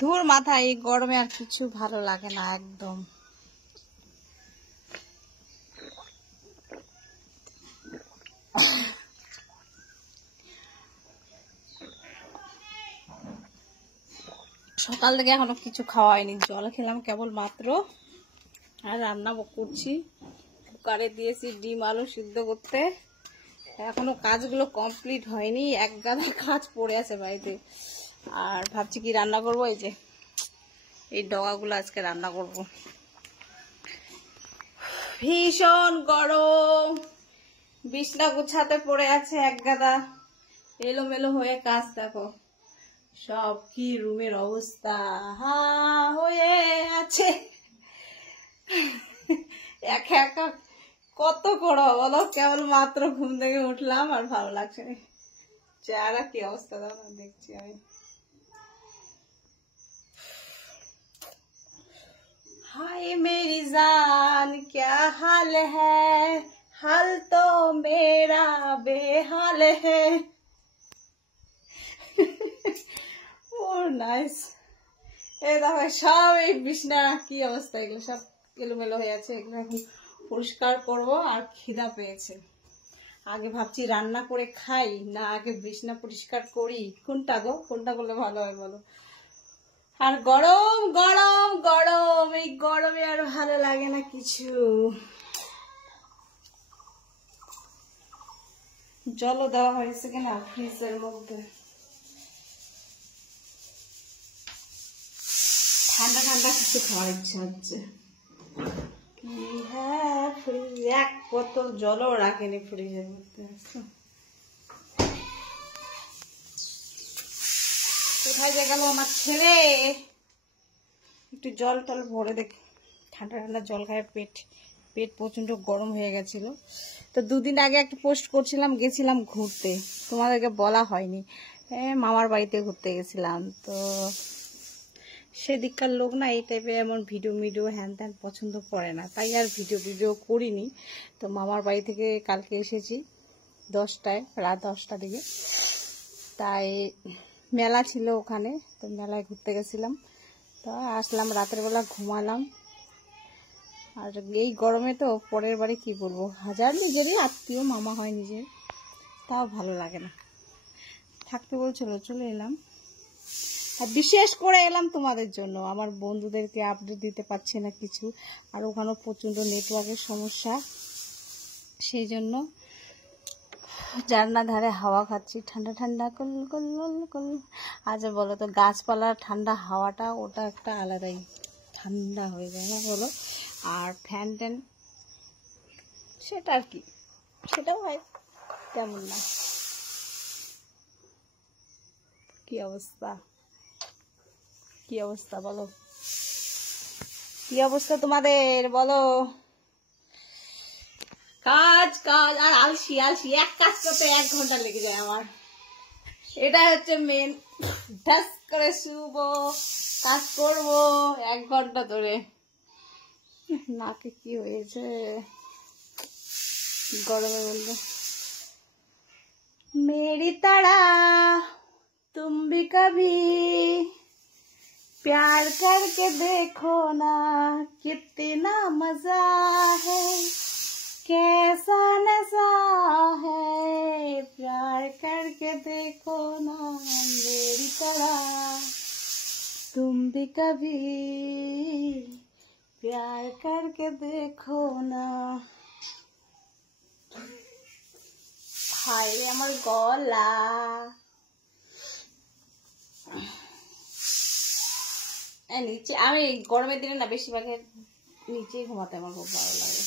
ধুর মাথা, এই গরমে আর কিছু ভালো লাগে না একদম। সকাল থেকে এখনো কিছু খাওয়া হয়নি, জল খেলাম কেবল মাত্র। আর রান্না করছি, কুকারে দিয়েছি ডিম আলু সিদ্ধ করতে। এখনো কাজগুলো কমপ্লিট হয়নি, এক গাদা কাজ পড়ে আছে বাড়িতে। আর ভাবছি কি রান্না করব, এই যে এই ডগাগুলো আজকে রান্না করব। ভীষণ গরম, বিছনা গুছাতে পড়ে আছে এক গাদা, এলোমেলো হয়ে কাজ। দেখো সব কি রুমের অবস্থা, হা হয়ে আছে। একা একা কত করো বলো, কেবল মাত্র ঘুম থেকে উঠলাম আর ভালো লাগছে না। চেহারা কি অবস্থা দাও না, দেখছি আমি। हाय मेरी जान क्या हाल है, हाल तो मेरा बेहाल है। Oh nice. এই দেখো সব এই বিছনা কি অবস্থা, এগুলো সব এলোমেলো হয়ে আছে। এগুলো এখন পরিষ্কার করব। আর খিদা পেয়েছে, আগে ভাবছি রান্না করে খাই না আগে বিছনা পরিষ্কার করি, কোনটা গো, কোনটা করলে ভালো হয় বলো। আর গরম গরম গরম, এই গরমে আর ভালো লাগে না কিছু। জলও দেওয়া হয়েছে কিনা ফ্রিজের মধ্যে, ঠান্ডা ঠান্ডা কিছু খাওয়ার ইচ্ছা হচ্ছে। কি হ্যাঁ, ফ্রিজ এক বোতল জলও রাখেনি ফ্রিজের মধ্যে। কোথায় যে গেল আমার ছেলে, একটু জল টল ভরে দেখি। ঠান্ডা ঠান্ডা জল খায় পেট পেট প্রচন্ড গরম হয়ে গেছিল। তো দুদিন আগে একটা পোস্ট করছিলাম, গেছিলাম ঘুরতে, তোমাদেরকে বলা হয়নি। মামার বাড়িতে ঘুরতে গেছিলাম। তো সেদিককার লোক না এই টাইপের এমন ভিডিও হ্যান ত্যান পছন্দ করে না, তাই আর ভিডিও করিনি। তো মামার বাড়ি থেকে কালকে এসেছি 10টায়, রাত 10টার দিকে। তাই মেলা ছিল ওখানে, তো মেলায় ঘুরতে গেছিলাম। তো আসলাম রাতের বেলা, ঘুমালাম। আর এই গরমে তো পরের বাড়ি কি বলবো, হাজার নিজেরই আত্মীয়, মামা হয় নিজের, তাও ভালো লাগে না। থাকতে বলছিল, চলে এলাম। আর বিশেষ করে এলাম তোমাদের জন্য, আমার বন্ধুদেরকে আপডেট দিতে পারছি না কিছু। আর ওখানেও প্রচণ্ড নেটওয়ার্কের সমস্যা, সেই জন্য জানলা ধারে হাওয়া খাচ্ছি, ঠান্ডা ঠান্ডা কল কল কল। আচ্ছা বলো তো, গাছপালার ঠান্ডা হাওয়াটা ওটা একটা আলাদাই ঠান্ডা হয়ে যায় না বলো। আর ফ্যান ট্যান সেটা আর কি, সেটাও হয় তেমন না। কি অবস্থা, কি অবস্থা বলো, কি অবস্থা তোমাদের বলো। কাজ কাজ আর আলসি আলসি, এক কাজ করতে 1 ঘন্টা লেগে যায় আমার। এটা হচ্ছে মেন, ঢাস করে শুবো, কাজ করবো 1 ঘন্টা ধরে। নাকে কি হয়েছে গরমে বললে। मेरी तरह तुम भी कभी प्यार करके देखो ना, कितना मजा है, कैसा नशा है, प्यार करके देखो ना मेरी तरह तुम भी कभी प्यार करके देखो ना। हाय रे আমার গলা। নিচে আমি গরমের দিনে না বেশিরভাগ নিচেই ঘুমাতে আমার খুব ভালো লাগে।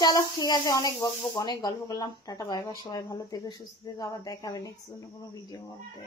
চলো ঠিক আছে, অনেক বকবক, অনেক গল্প করলাম। টাটা বাই বাই, সবাই ভালো থেকো, সুস্থ থেকো। আবার দেখা হবে নেক্সট কোনো ভিডিওর মধ্যে।